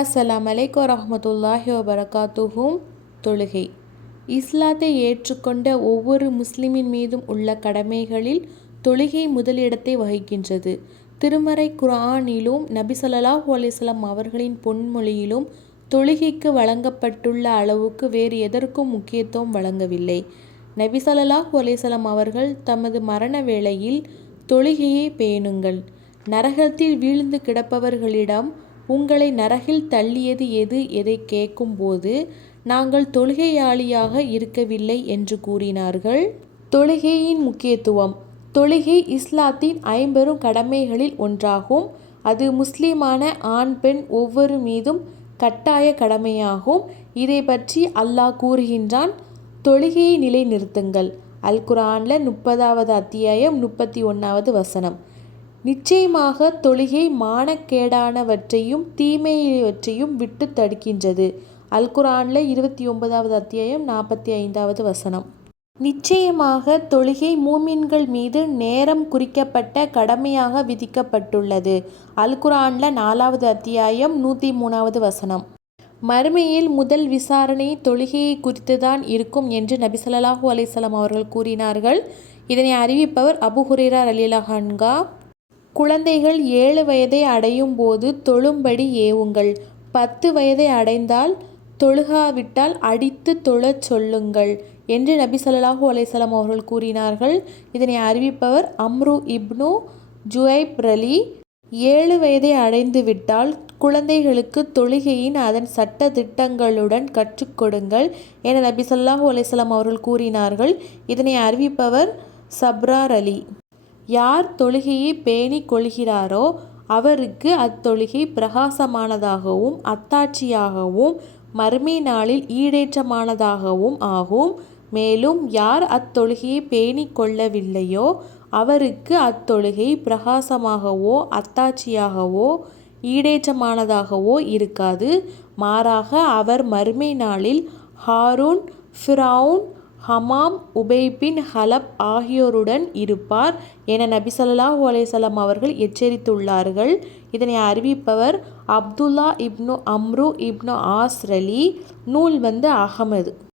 அஸ்ஸலாமு அலைக்கும் வரஹ்மத்துல்லாஹி வபரகாத்துஹும். தொழுகை. இஸ்லாத்தை ஏற்றுக்கொண்ட ஒவ்வொரு முஸ்லிமின் மீதும் உள்ள கடமைகளில் தொழுகை முதலிடத்தை வகிக்கின்றது. திருமறை குர்ஆனிலும் நபி ஸல்லல்லாஹு அலைஹி வஸல்லம் அவர்களின் பொன்மொழியிலும் தொழுகைக்கு வழங்கப்பட்டுள்ள அளவுக்கு வேறு எதற்கும் முக்கியத்துவம் வழங்கவில்லை. நபி ஸல்லல்லாஹு அலைஹி வஸல்லம் அவர்கள் தமது மரண வேளையில் தொழுகையை பேணுங்கள், நரகத்தில் வீழ்ந்து கிடப்பவர்களிடம் உங்களை நரகில் தள்ளியது எது எதை கேட்கும்போது நாங்கள் தொழுகையாளியாக இருக்கவில்லை என்று கூறினார்கள். தொழுகையின் முக்கியத்துவம். தொழுகை இஸ்லாத்தின் ஐம்பெரும் கடமைகளில் ஒன்றாகும். அது முஸ்லிமான ஆண் பெண் ஒவ்வொரு மீதும் கட்டாய கடமையாகும். இதை பற்றி அல்லாஹ் கூறுகின்றான், தொழுகையை நிலைநிறுத்துங்கள். அல் குர்ஆன்ல 30வது அத்தியாயம் 31வது வசனம். நிச்சயமாக தொழுகை மானக்கேடானவற்றையும் தீமையவற்றையும் விட்டு தடுக்கின்றது. அல் குர்ஆன்ல 29வது அத்தியாயம் 45வது வசனம். நிச்சயமாக தொழுகை மூமின்கள் மீது நேரம் குறிக்கப்பட்ட கடமையாக விதிக்கப்பட்டுள்ளது. அல் குர்ஆன்ல 4வது அத்தியாயம் 103வது வசனம். மறுமையில் முதல் விசாரணை தொழுகையை குறித்துதான் இருக்கும் என்று நபி ஸல்லல்லாஹு அலைஹி வஸல்லம் அவர்கள் கூறினார்கள். இதனை அறிவிப்பவர் அபூ ஹுரைரா ரலியல்லாஹு அன்ஹு. குழந்தைகள் 7 வயதை அடையும் போது தொழும்படி ஏவுங்கள். 10 வயதை அடைந்தால் தொழுகாவிட்டால் அடித்து தொழச் சொல்லுங்கள் என்று நபி ஸல்லல்லாஹு அலைஹி வஸல்லம் அவர்கள் கூறினார்கள். இதனை அறிவிப்பவர் அம்ரு இப்னு ஜுவைப் ரலி. 7 வயதை அடைந்துவிட்டால் குழந்தைகளுக்கு தொழுகையின் அதன் சட்ட திட்டங்களுடன் கற்றுக் கொடுங்கள் என நபி ஸல்லல்லாஹு அலைஹி வஸல்லம் அவர்கள் கூறினார்கள். இதனை அறிவிப்பவர் சப்ரார் அலி. யார் தொழுகையை பேணிக் கொள்கிறாரோ அவருக்கு அத்தொழுகை பிரகாசமானதாகவும் அத்தாட்சியாகவும் மறுமை நாளில் ஈடேற்றமானதாகவும் ஆகும். மேலும் யார் அத்தொழுகையை பேணிக் கொள்ளவில்லையோ அவருக்கு அத்தொழுகை பிரகாசமாகவோ அத்தாட்சியாகவோ ஈடேற்றமானதாகவோ இருக்காது. மாறாக அவர் மறுமை நாளில் ஹாரூன், ஃபிரவுன், ஹமாம், உபை பின் ஹலப் ஆகியோருடன் இருப்பார் என நபி ஸல்லல்லாஹு அலைஹி வஸல்லம் அவர்கள் எச்சரித்துள்ளார்கள். இதனை அறிவிப்பவர் அப்துல்லா இப்னு அம்ரு இப்னு ஆஸ் ரலி. நூல் அஹமது.